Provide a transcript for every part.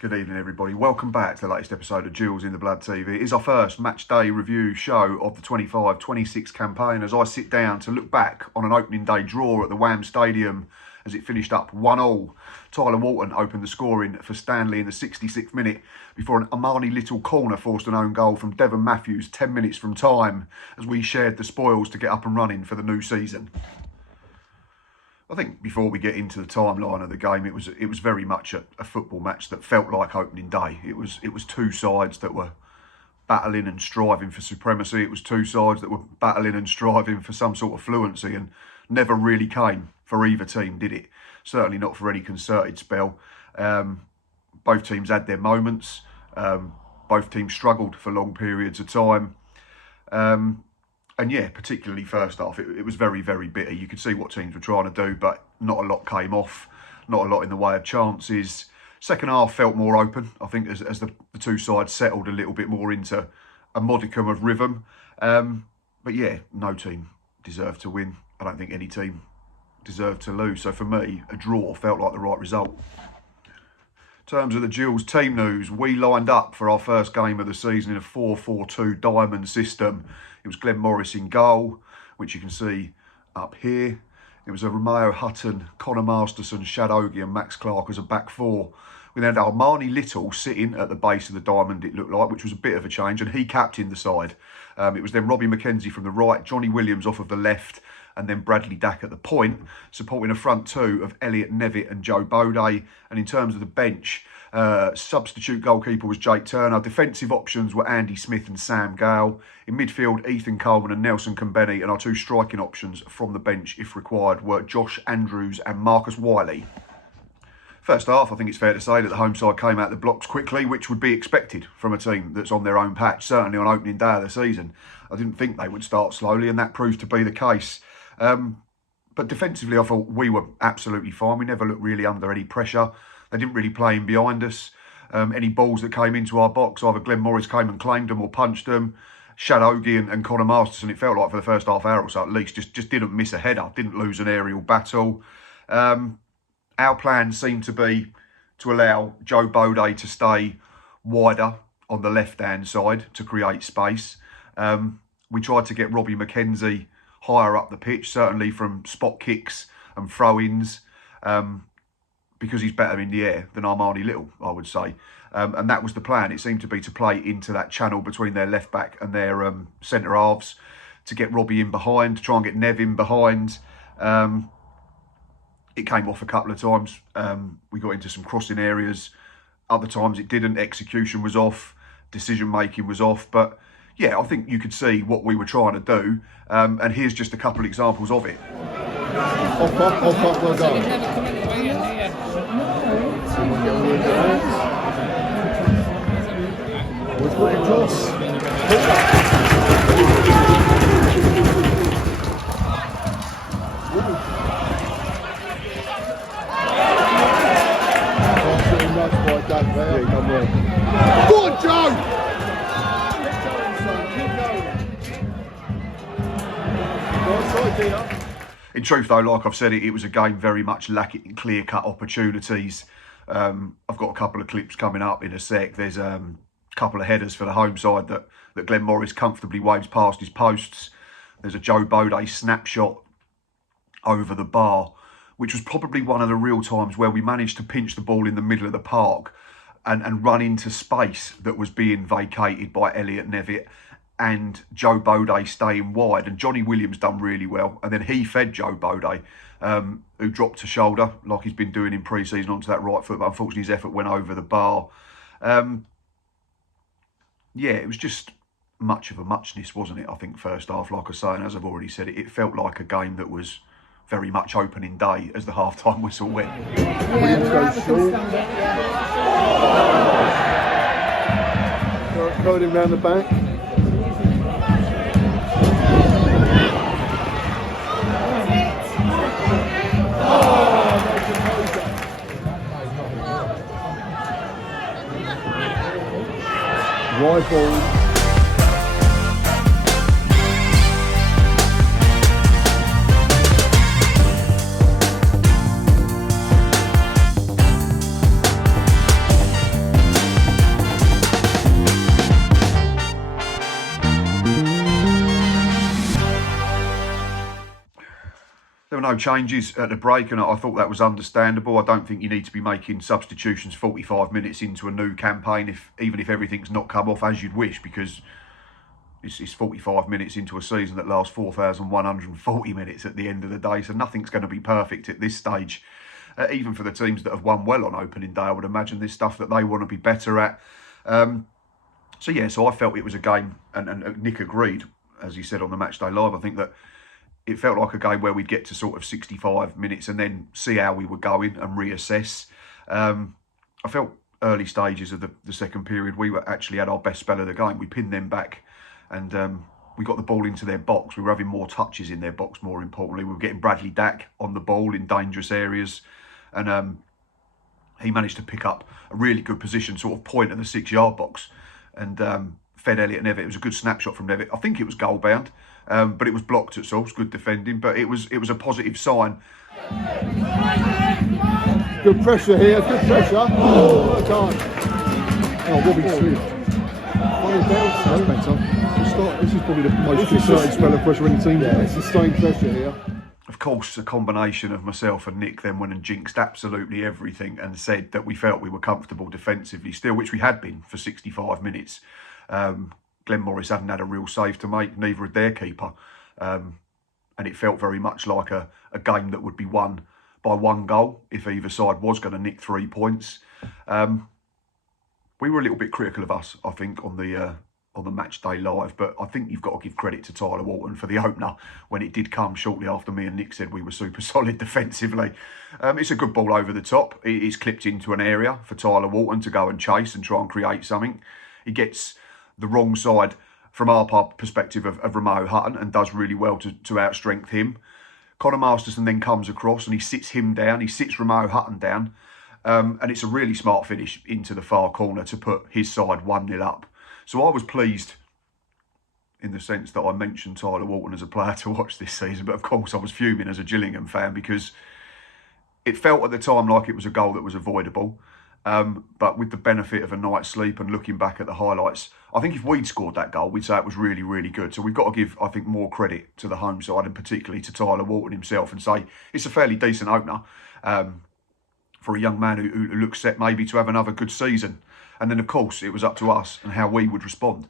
Good evening, everybody. Welcome back to the latest episode of Gills in the Blood TV. It is our first match day review show of the 25-26 campaign as I sit down to look back on an opening day draw at the Wham Stadium as it finished up 1-1. Tyler Walton opened the scoring for Stanley in the 66th minute before an Armani Little corner forced an own goal from Devon Matthews 10 minutes from time as we shared the spoils to get up and running for the new season. I think before we get into the timeline of the game, it was very much a football match that felt like opening day. It was two sides that were battling and striving for supremacy. It was two sides that were battling and striving for some sort of fluency, and never really came for either team, did it? Certainly not for any concerted spell. Both teams had their moments. Both teams struggled for long periods of time. And yeah, particularly first half, it was very, very bitter. You could see what teams were trying to do, but not a lot came off. Not a lot in the way of chances. Second half felt more open, I think, as the two sides settled a little bit more into a modicum of rhythm. But yeah, no team deserved to win. I don't think any team deserved to lose. So for me, a draw felt like the right result. In terms of the Gills team news, we lined up for our first game of the season in a 4-4-2 diamond system. It was Glenn Morris in goal, which you can see up here. It was a Romeo Hutton, Connor Masterson, Shad Ogie and Max Clark as a back four. We then had Armani Little sitting at the base of the diamond, it looked like, which was a bit of a change, and he captained the side. It was then Robbie McKenzie from the right, Johnny Williams off of the left, and then Bradley Dack at the point, supporting a front two of Elliot Nevitt and Joe Bode. And in terms of the bench, substitute goalkeeper was Jake Turner. Defensive options were Andy Smith and Sam Gale. In midfield, Ethan Coleman and Nelson Kambeni. And our two striking options from the bench, if required, were Josh Andrews and Marcus Wiley. First half, I think it's fair to say that the home side came out the blocks quickly, which would be expected from a team that's on their own patch, certainly on opening day of the season. I didn't think they would start slowly, and that proved to be the case. But defensively, I thought we were absolutely fine. We never looked really under any pressure. They didn't really play in behind us. Any balls that came into our box, either Glenn Morris came and claimed them or punched them. Shad Ogie and Connor Masterson, it felt like for the first half hour or so at least, just didn't miss a header, didn't lose an aerial battle. Our plan seemed to be to allow Joe Bode to stay wider on the left-hand side to create space. We tried to get Robbie McKenzie higher up the pitch, certainly from spot kicks and throw-ins, because he's better in the air than Armani Little, I would say. And that was the plan. It seemed to be to play into that channel between their left-back and their centre halves, to get Robbie in behind, to try and get Nev in behind. It came off a couple of times. We got into some crossing areas. Other times it didn't. Execution was off. Decision-making was off. But yeah, I think you could see what we were trying to do. And here's just a couple of examples of it. Off, well done. We've got a cross. Go on, Joe! In truth, though, like I've said, it was a game very much lacking clear-cut opportunities. I've got a couple of clips coming up in a sec. There's a couple of headers for the home side that Glenn Morris comfortably waves past his posts. There's a Joe Bode snapshot over the bar, which was probably one of the real times where we managed to pinch the ball in the middle of the park and run into space that was being vacated by Elliot Nevitt and Joe Bode staying wide. And Johnny Williams done really well. And then he fed Joe Bode, who dropped to shoulder like he's been doing in pre-season onto that right foot. But unfortunately, his effort went over the bar. Yeah, it was just much of a muchness, wasn't it? I think first half, like I say, and as I've already said, it felt like a game that was very much opening day as the half-time whistle went. Williams goes short. Going him round the back. Wide ball. There were no changes at the break, and I thought that was understandable. I don't think you need to be making substitutions 45 minutes into a new campaign, even if everything's not come off as you'd wish, because it's 45 minutes into a season that lasts 4,140 minutes at the end of the day, so nothing's going to be perfect at this stage. Even for the teams that have won well on opening day, I would imagine there's stuff that they want to be better at. So I felt it was a game, and Nick agreed, as he said on the Match Day Live. I think that it felt like a game where we'd get to sort of 65 minutes and then see how we were going and reassess. I felt early stages of the second period, we were actually at our best spell of the game. We pinned them back, and we got the ball into their box. We were having more touches in their box, more importantly. We were getting Bradley Dack on the ball in dangerous areas, and he managed to pick up a really good position, sort of point of the 6-yard box, and fed Elliot Nevitt. It was a good snapshot from Nevitt. I think it was goal bound, but it was blocked at source. Good defending, but it was a positive sign. Good pressure here, good pressure. Oh, Robbie Smith. That's better. This is probably the most concerted spell of pressure in the team. Yeah, it's sustained pressure here. Of course, a combination of myself and Nick then went and jinxed absolutely everything and said that we felt we were comfortable defensively still, which we had been for 65 minutes. Glenn Morris hadn't had a real save to make, neither had their keeper. And it felt very much like a game that would be won by 1 goal if either side was going to nick 3 points. We were a little bit critical of us, I think, on the Match Day Live, but I think you've got to give credit to Tyler Walton for the opener when it did come shortly after me and Nick said we were super solid defensively. It's a good ball over the top. It's clipped into an area for Tyler Walton to go and chase and try and create something. He gets the wrong side from our perspective of Ramo Hutton and does really well to outstrength him. Connor Masterson then comes across and he sits him down. He sits Ramo Hutton down, and it's a really smart finish into the far corner to put his side 1-0 up. So I was pleased in the sense that I mentioned Tyler Walton as a player to watch this season, but of course I was fuming as a Gillingham fan because it felt at the time like it was a goal that was avoidable. But with the benefit of a night's sleep and looking back at the highlights, I think if we'd scored that goal, we'd say it was really, really good. So we've got to give, I think, more credit to the home side and particularly to Tyler Walton himself and say it's a fairly decent opener for a young man who looks set maybe to have another good season. And then, of course, it was up to us and how we would respond.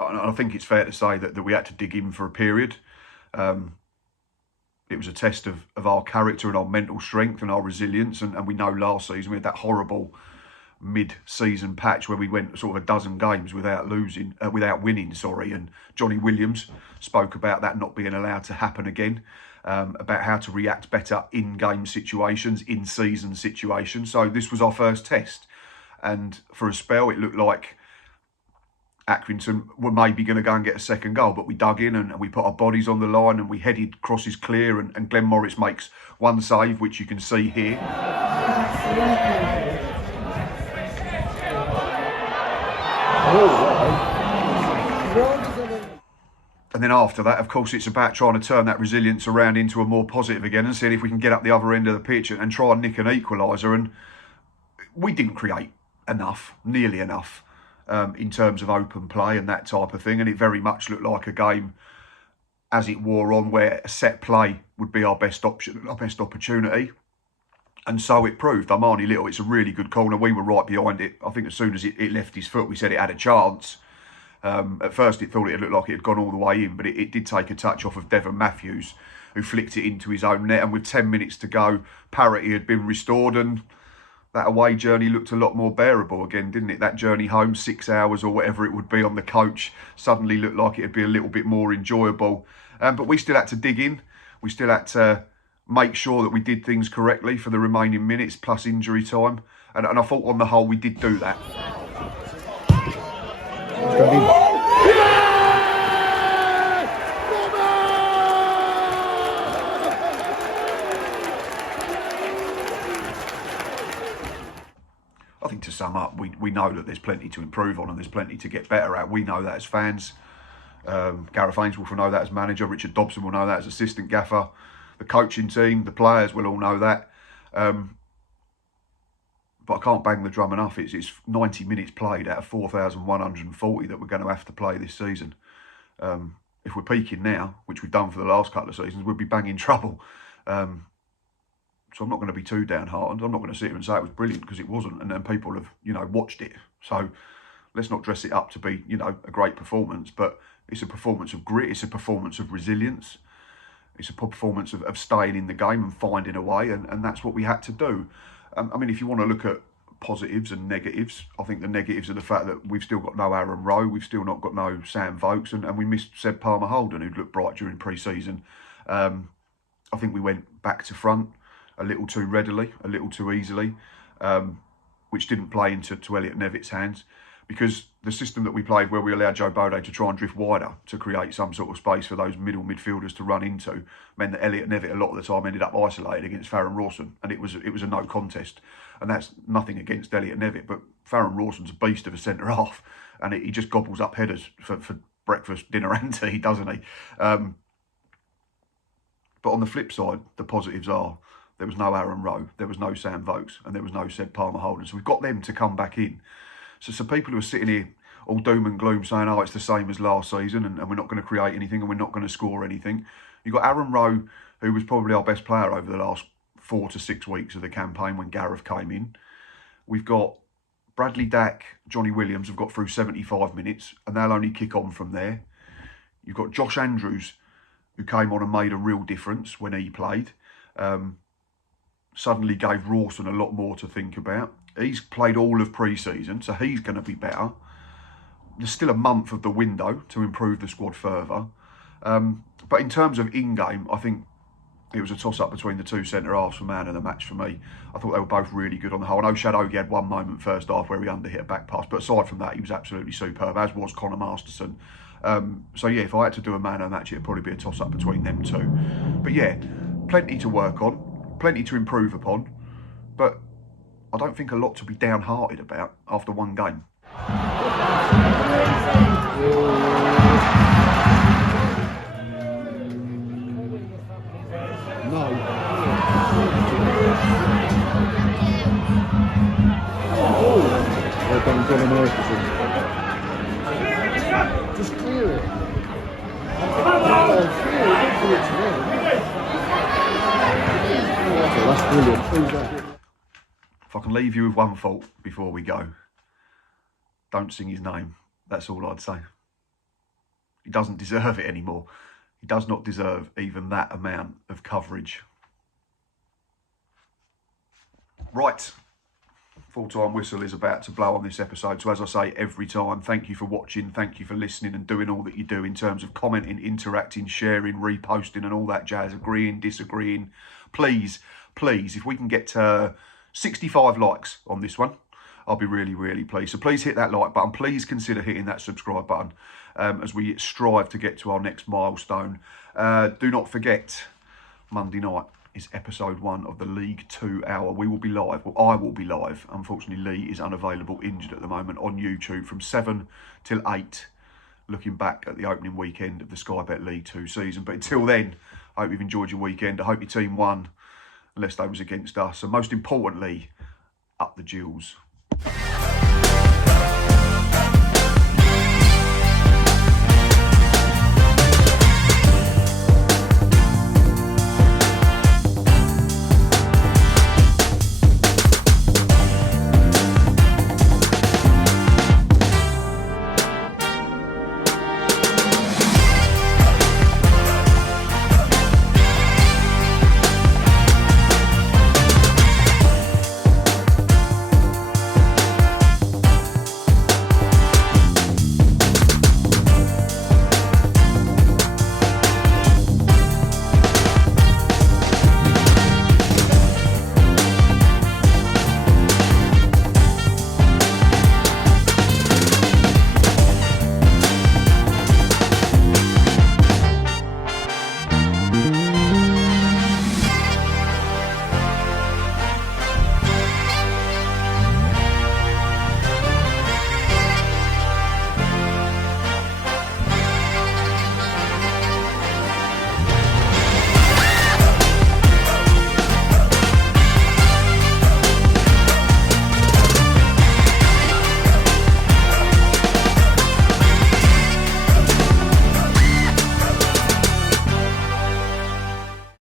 And I think it's fair to say that we had to dig in for a period. It was a test of our character and our mental strength and our resilience. And we know last season we had that horrible mid-season patch where we went sort of a dozen games without winning. And Johnny Williams spoke about that not being allowed to happen again, about how to react better in game situations, in season situations. So this was our first test. And for a spell, it looked like Accrington were maybe going to go and get a second goal, but we dug in and we put our bodies on the line and we headed crosses clear, and Glenn Morris makes one save, which you can see here. And then after that, of course, it's about trying to turn that resilience around into a more positive again and seeing if we can get up the other end of the pitch and try and nick an equaliser. And we didn't create nearly enough, in terms of open play and that type of thing. And it very much looked like a game as it wore on where a set play would be our best option, our best opportunity. And so it proved. Armani Little, it's a really good corner. We were right behind it. I think as soon as it left his foot, we said it had a chance. At first it thought it looked like it had gone all the way in, but it did take a touch off of Devon Matthews, who flicked it into his own net. And with 10 minutes to go, parity had been restored, and that away journey looked a lot more bearable again, didn't it? That journey home, 6 hours or whatever it would be on the coach, suddenly looked like it'd be a little bit more enjoyable. But we still had to dig in. We still had to make sure that we did things correctly for the remaining minutes plus injury time. And I thought on the whole we did do that. I think to sum up, we know that there's plenty to improve on and there's plenty to get better at. We know that as fans. Gareth Ainsworth will know that as manager. Richard Dobson will know that as assistant gaffer. The coaching team, the players will all know that. But I can't bang the drum enough. It's 90 minutes played out of 4,140 that we're going to have to play this season. If we're peaking now, which we've done for the last couple of seasons, we'd be banging trouble. So I'm not going to be too downhearted. I'm not going to sit here and say it was brilliant, because it wasn't, and then people have, you know, watched it. So let's not dress it up to be, you know, a great performance, but it's a performance of grit, it's a performance of resilience, it's a performance of staying in the game and finding a way, and that's what we had to do. I mean, if you want to look at positives and negatives, I think the negatives are the fact that we've still got no Aaron Rowe, we've still not got no Sam Vokes, and we missed Seb Palmer-Holden, who'd looked bright during pre-season. I think we went back to front a little too readily, a little too easily, which didn't play into Elliot Nevitt's hands, because the system that we played, where we allowed Joe Bode to try and drift wider to create some sort of space for those middle midfielders to run into, meant that Elliot Nevitt a lot of the time ended up isolated against Farron Rawson, and it was a no contest. And that's nothing against Elliot Nevitt, but Farron Rawson's a beast of a centre half, and he just gobbles up headers for breakfast, dinner and tea, doesn't he? But on the flip side, the positives are there was no Aaron Rowe, there was no Sam Vokes, and there was no Seb Palmer-Holden. So we've got them to come back in. So people who are sitting here all doom and gloom saying, oh, it's the same as last season and we're not going to create anything and we're not going to score anything. You've got Aaron Rowe, who was probably our best player over the last 4 to 6 weeks of the campaign when Gareth came in. We've got Bradley Dack, Johnny Williams have got through 75 minutes and they'll only kick on from there. You've got Josh Andrews, who came on and made a real difference when he played. Suddenly gave Rawson a lot more to think about. He's played all of pre-season, so he's going to be better. There's still a month of the window to improve the squad further. But in terms of in-game, I think it was a toss-up between the two centre-halves for man of the match for me. I thought they were both really good on the whole. I know Shadogi had one moment first half where he underhit a back pass, but aside from that, he was absolutely superb, as was Connor Masterson. So yeah, if I had to do a man of the match, it'd probably be a toss-up between them two. But yeah, plenty to work on, plenty to improve upon, but I don't think a lot to be downhearted about after one game. No. Well done, John American. Just clear it. That's brilliant. If I can leave you with one thought before we go, don't sing his name. That's all I'd say. He doesn't deserve it anymore. He does not deserve even that amount of coverage. Right. Full-time whistle is about to blow on this episode. So as I say every time, thank you for watching. Thank you for listening and doing all that you do in terms of commenting, interacting, sharing, reposting and all that jazz, agreeing, disagreeing. Please, if we can get 65 likes on this one, I'll be really, really pleased. So please hit that like button. Please consider hitting that subscribe button as we strive to get to our next milestone. Do not forget, Monday night is episode 1 of the League 2 hour. We will be live. Well, I will be live. Unfortunately, Lee is unavailable, injured at the moment, on YouTube from 7 till 8, looking back at the opening weekend of the Sky Bet League 2 season. But until then, I hope you've enjoyed your weekend. I hope your team won, unless they was against us. And most importantly, up the Gills.